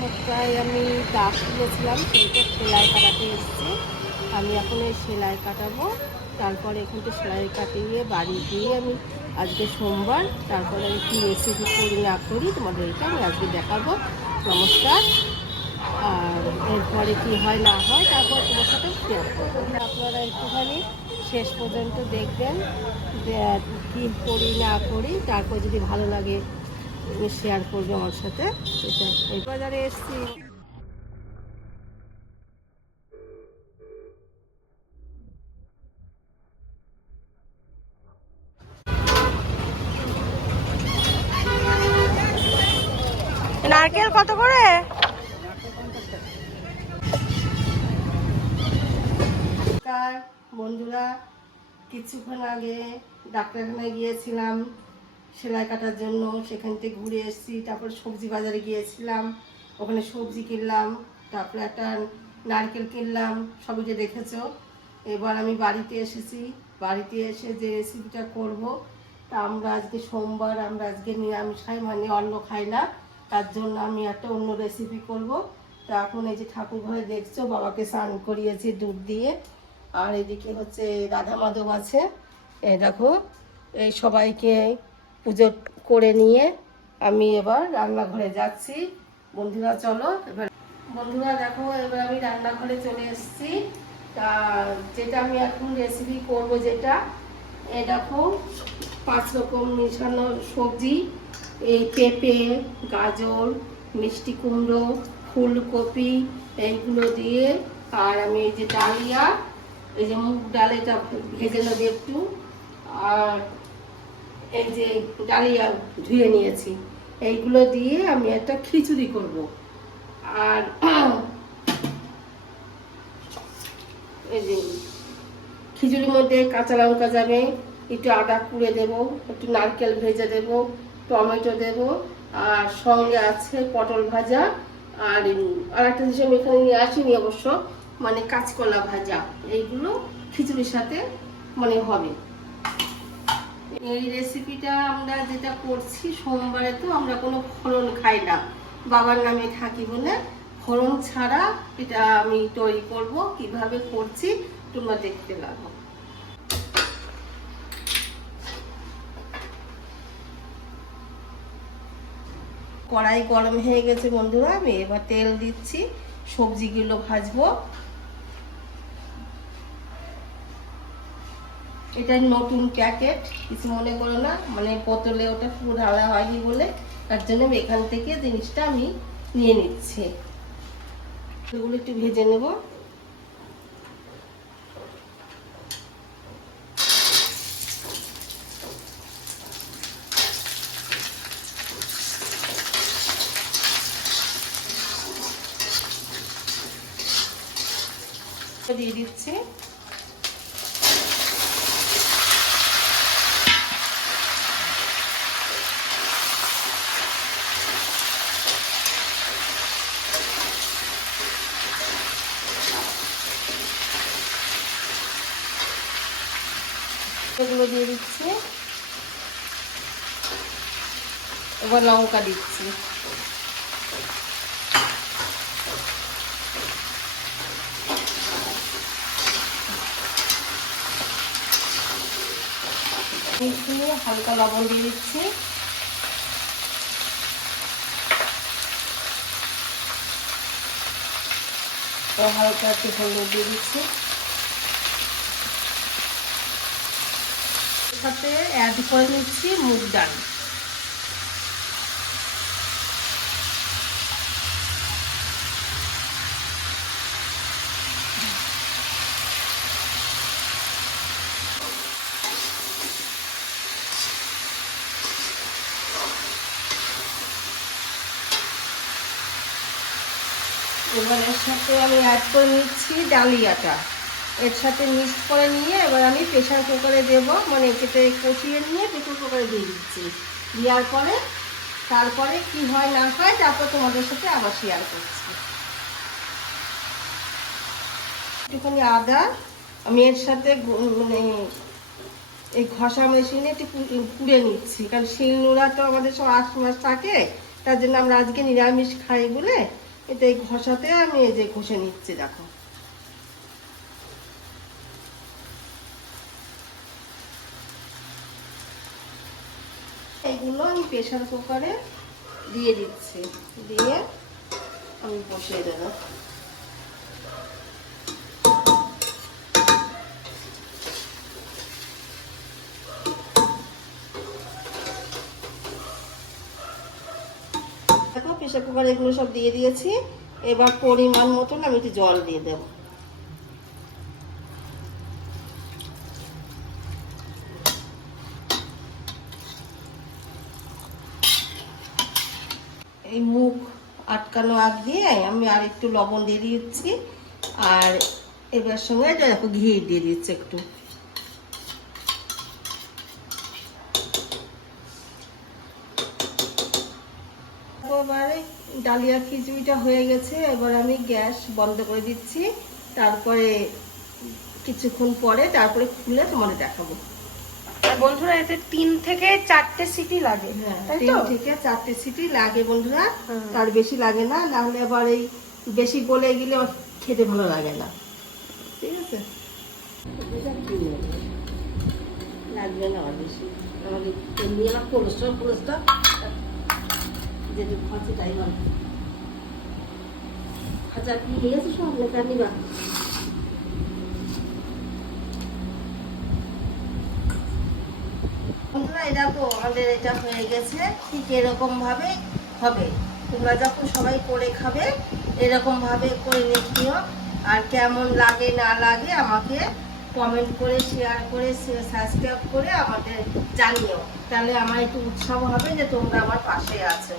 সপ্তাহে আমি দাগ কিনেছিলাম, সেইটা সেলাই কাটাতে এসেছি। আমি এখন এই সেলাই কাটাবো, তারপরে এখান থেকে সেলাই কাটিয়ে বাড়ি গিয়ে আমি আজকে সোমবার, তারপরে আমি কী রেসিপি করি না করি তোমাদেরকে আমি আজকে দেখাবো। নমস্কার। আর এরপরে কী হয় না হয় তারপর তোমার সাথে শেয়ার করবো। আপনারা একটুখানি শেষ পর্যন্ত দেখবেন যে কী করি না করি, তারপর যদি ভালো লাগে শেয়ার করবে আমার সাথে। এটা এই বাজারে এসছি। নারকেল কত করে? নমস্কার বন্ধুরা, কিছুক্ষণ আগে ডাক্তারখানায় গিয়েছিলাম সেলাই কাটার জন্য, সেখান থেকে ঘুরে এসেছি। তারপর সবজি বাজারে গিয়েছিলাম, ওখানে সবজি কিনলাম, তারপরে একটা নারকেল কিনলাম, সবই যে দেখেছো। এবার আমি বাড়িতে এসেছি, বাড়িতে এসে যে রেসিপিটা করব, তা আমরা আজকে সোমবার, আমরা আজকে নিরামিষ খাই, মানে অন্ন খাই না, তার জন্য আমি একটা অন্য রেসিপি করব। তা এখন এই যে ঠাকুর ঘরে দেখছো, বাবাকে স্নান করিয়েছি দুধ দিয়ে, আর এদিকে হচ্ছে রাধা মাধব আছে। এই দেখো, এই সবাইকে পুজো করে নিয়ে আমি এবার রান্নাঘরে যাচ্ছি। বন্ধুরা চলো এবার, বন্ধুরা দেখো এবার আমি রান্নাঘরে চলে এসেছি। তা যেটা আমি এখন রেসিপি করব, যেটা এই দেখো 5 রকম মিশানো সবজি, এই পেঁপে, গাজর, মিষ্টি কুমড়ো, ফুলকপি, এইগুলো দিয়ে, আর আমি এই যে ডালিয়া, এই যে মুগ ডাল, এটা ভেজে নেবো একটু, আর এই যে ডালিয়া ধুয়ে নিয়েছি, এইগুলো দিয়ে আমি একটা খিচুড়ি করব। আর এই যে খিচুড়ির মধ্যে কাঁচা লঙ্কা যাবে, একটু আদা কুড়ে দেবো, একটু নারকেল ভেজে দেবো, টমেটো দেবো, আর সঙ্গে আছে পটল ভাজা, আর একটা জিনিস আমি এখানে নিয়ে আসিনি অবশ্য, মানে কাঁচকলা ভাজা। এইগুলো খিচুড়ির সাথে মানে হবে। এই রেসিপিটা আমরা যেটা করছি সোমবারে, তো আমরা কোনো ফলন খাই না, বাবার নামে থাকি বলে ফলন ছাড়া এটা আমি তৈরি করব। কিভাবে করছি তোমরা দেখতে লাগো। কড়াই গরম হয়ে গেছে বন্ধুরা, আমি এবার তেল দিচ্ছি, সবজিগুলো ভাজবো। এটা নতুন প্যাকেট, কিছু মনে করো না, মানে বোতলে ওটা পুরো ঢালা হয়নি বলে, তার জন্য আমি এখান থেকে জিনিসটা আমি নিয়ে নিচ্ছি। এগুলো একটু ভেজে নেব। দিয়ে দিচ্ছি এগুলো, দিয়ে দিচ্ছি, এবার লঙ্কা দিচ্ছি, হালকা লবণ দিয়ে দিচ্ছি, হালকা একটু হলুদ দিয়ে দিচ্ছি, সাথে অ্যাড করে নিচ্ছি মুগ ডাল। এবার এর সাথে আমি অ্যাড করে নিচ্ছি ডালিয়াটা, এর সাথে মিক্স করে নিয়ে এবার আমি প্রেশার কুকারে দেবো, মানে এটাতে কষিয়ে নিয়ে প্রেশার কুকারে দিয়ে দিচ্ছি। দেওয়ার পরে তারপরে কি হয় না হয় তারপর তোমাদের সাথে আবার শেয়ার করছি। একটুখানি আদা আমি এর সাথে মানে এই ঘষা মেশিনে একটু পুড়ে নিচ্ছি, কারণ শিলনোড়া তো আমাদের সব 8 মাস থাকে, তার জন্য আমরা আজকে নিরামিষ খাই বলে এতে ঘষাতে আমি এই যে ঘষে নিচ্ছি, দেখো। এইগুলো আমি প্রেসার কুকারে দিয়ে দিচ্ছি, দিয়ে আমি বসিয়ে দেবো। দেখো প্রেসার কুকারে এগুলো সব দিয়ে দিয়েছি। এবার পরিমাণ মতন আমি একটু জল দিয়ে দেবো। এই মুখ আটকানো আগ দিয়ে আমি আর একটু লবণ দিয়ে দিচ্ছি, আর এবার সঙ্গে দেখো ঘি দিয়ে দিচ্ছি একটু। এবারে ডালিয়া খিচুড়িটা হয়ে গেছে, এবার আমি গ্যাস বন্ধ করে দিচ্ছি। তারপরে কিছুক্ষণ পরে তারপরে খুলে তোমাদের দেখাবো। আর বন্ধুরা এতে 3 থেকে 4টে সিটি লাগে, তাই 3 তো? থেকে 4টে সিটি লাগে বন্ধুরা, তার বেশি লাগে না, নাহলে আবার এই বেশি গলে গেলে আবার খেতে ভালো লাগে না। ঠিক আছে, লাগবে না আর বেশি, আমাদের নিয়ে না কোলেস্ট্রল যেটা খাচ্ছি তাই হয়। আচ্ছা কি নিয়ে আসো সব লেখা নিবা। বন্ধুরা এই দেখো আমাদের এটা হয়ে গেছে, ঠিক এরকম ভাবে হবে। তোমরা যখন সবাই করে খাবে এরকম ভাবে করে নিও, আর কেমন লাগে না লাগে আমাকে কমেন্ট করে, শেয়ার করে, সাবস্ক্রাইব করে আমাদের জানিও, তাহলে আমার একটু উৎসাহ হবে যে তোমরা আমার পাশে আছো।